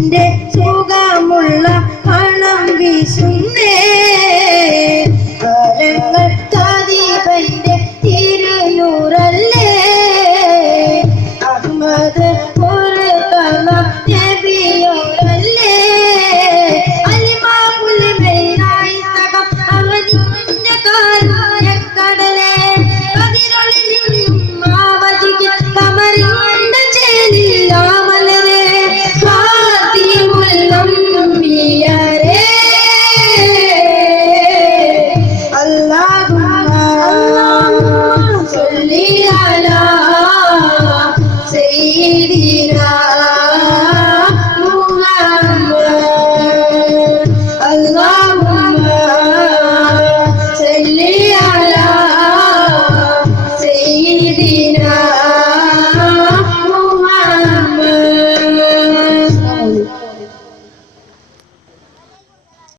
നിന്റെ സുഖമുള്ള പണം വീശുന്നേ रा